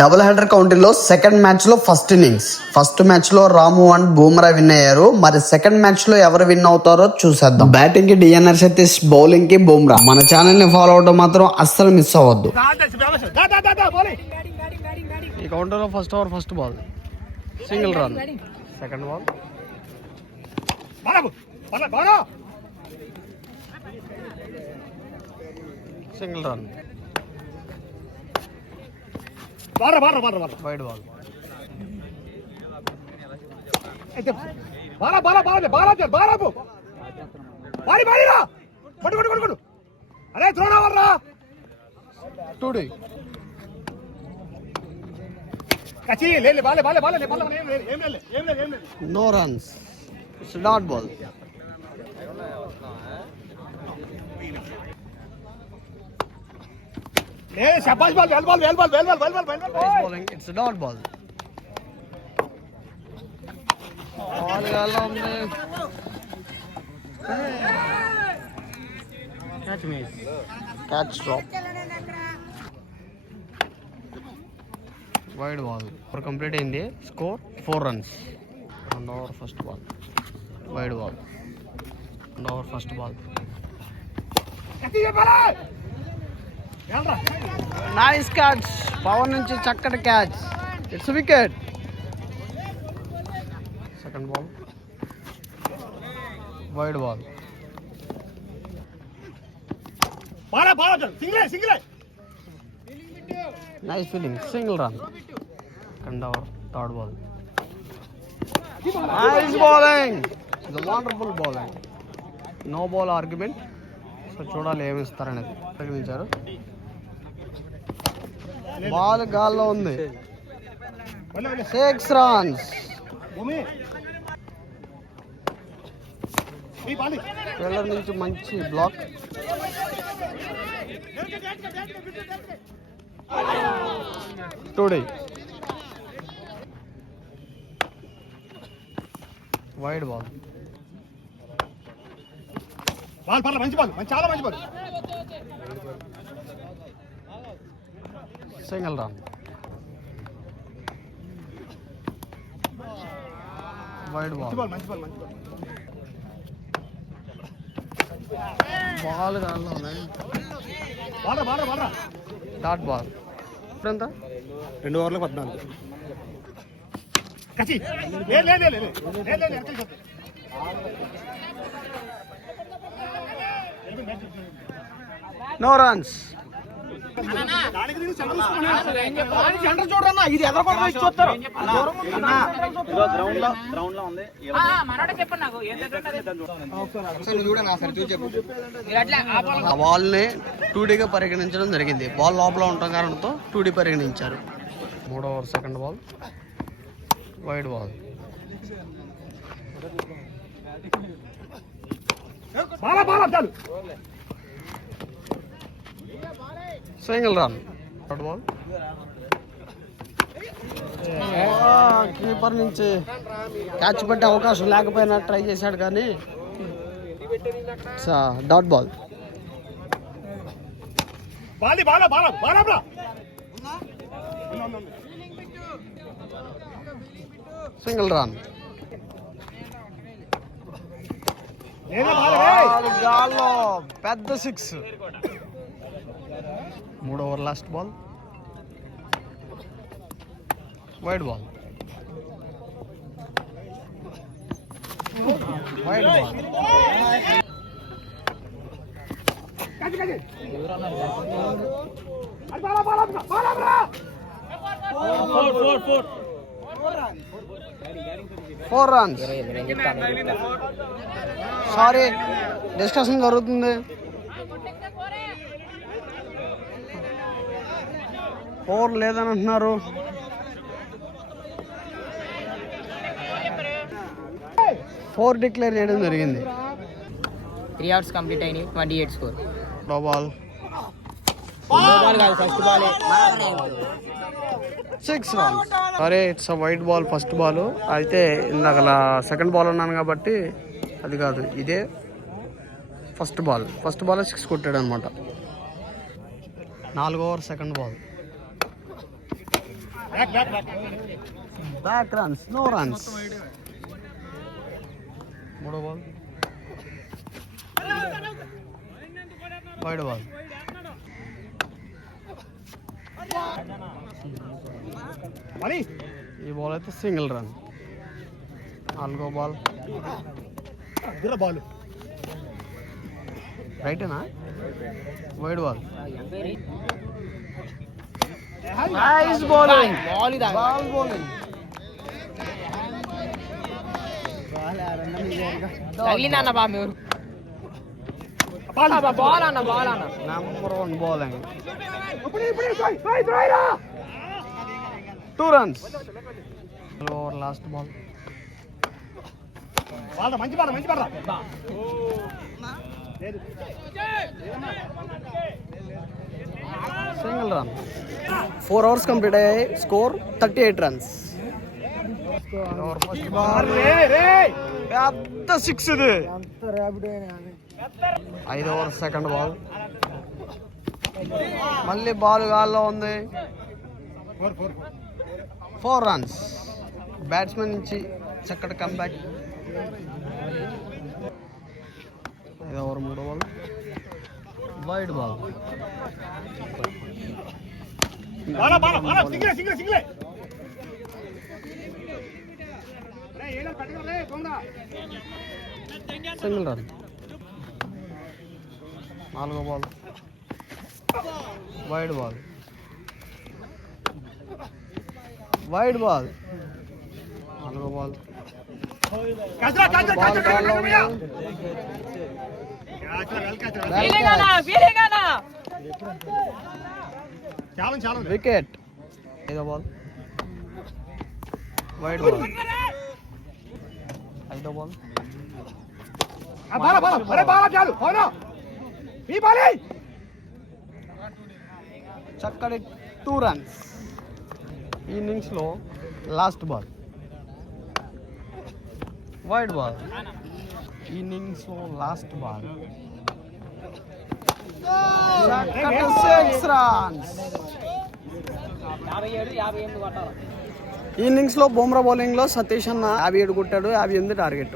Double header కౌంటీలో second match లో first match లో రాము అండ్ బూమ్రా విన్ అయ్యారు. మరి సెకండ్ మ్యాచ్ లో ఎవరు విన్ అవుతారో చూసేద్దాం. బ్యాటింగ్ కి డిఎన్ఆర్ సతీష్, బౌలింగ్ కి బూమ్రా. మన ఛానల్ ని ఫాలో అవడం మాత్రం అస్సలు మిస్ అవ్వద్దు. ఈ కౌంటర్ లో first over first ball single run. Second ball single run. Wide ball. టూడీ no runs. It's dot ball. शाबाश bowl well bowl well bowl well bowl well bowl well bowl bowling. It's a dot ball. Ball gala unde. Catch miss. Catch drop. Wide ball. For complete అయింది. Score 4 runs. Round over first ball. Wide ball. Round over first ball. Nice catch. Pawan నుంచి చక్కటి catch. It's wicket. Second ball wide ball. Nice fielding. Single run. Second over third ball. Nice bowling. Wonderful bowling. No ball argument. So చూడాలి ఏమి ఇస్తారనేది ప్రకటించారు. బాల్ గాల్లో ఉంది. 6 runs. Fielder నుంచి మంచి బ్లాక్. Two D wide ball. మంచి బాల్, చాలా మంచి ball. Single run. Wide ball. Ball గాల్లో ఉన్నాయి. Dot ball. ఎంత? 2 ఓవర్లకు 14. No runs. బాల్ ని 2Dగా పరిగణించడం జరిగింది. బాల్ లోపల ఉండటం కారణంతో 2D పరిగణించారు. 3వ over second ball wide ball. Single run. Third ball. Keeper నుంచి క్యాచ్ పట్టే అవకాశం లేకపోయినా ట్రై చేశాడు కానీ డాట్ బాల్. Single run. గాల్లో పెద్ద 6. 3వ over last ball wide ball. Wide ball. Four runs. Sorry, discussion జరుగుతుంది. 4 లేదని అంటున్నారు. ఫోర్ డిక్లేర్ చేయడం జరిగింది. 3 outs కంప్లీట్ అయినాయి. 28 score. No ball. First ball 6 runs. సరే, it's white ball first ball. అయితే ఇందాక సెకండ్ బాల్ అన్నాను కాబట్టి అది కాదు, ఇదే ఫస్ట్ బాల్ 6 కొట్టాడు అనమాట. 4వ over second ball. Back runs, no runs. 3వ బాల్ వైడ్ బాల్. ఈ బాల్ అయితే సింగిల్ రన్. 4వ బాల్ బాల్ రైటేనా, wide ball. Nice bowling. Ball bowling. తగిలిందన్న బా మీరు. బాల్ అన్న number 1 bowling. 2 runs. Over last ball. మంచి ball single run. 4 hours complete అయ్యాయి. Score 38 runs. పెద్ద 6 ఇది. 5వ ఓవర్ సెకండ్ బాల్. మళ్ళీ బాల్ గాల్లో ఉంది. 4 runs. బ్యాట్స్మెన్ నుంచి చక్కటి కంబ్యాక్. 5వ ఓవర్ 3వ ball wide ball. Single run. 4వ బాల్ వైడ్ బాల్. 4వ బాల్ వికెట్. 5వ బాల్ వైడ్ బాల్. 5వ బాల్ చక్కటి 2 runs. ఈ ఇన్నింగ్స్లో లాస్ట్ బాల్ వైడ్ బాల్. ఈ ఇన్నింగ్స్లో లాస్ట్ బాల్ 6 runs. ఈ ఇన్నింగ్స్లో బుమ్రా బౌలింగ్లో సతీష్ అన్న 57 కొట్టాడు. 58 టార్గెట్.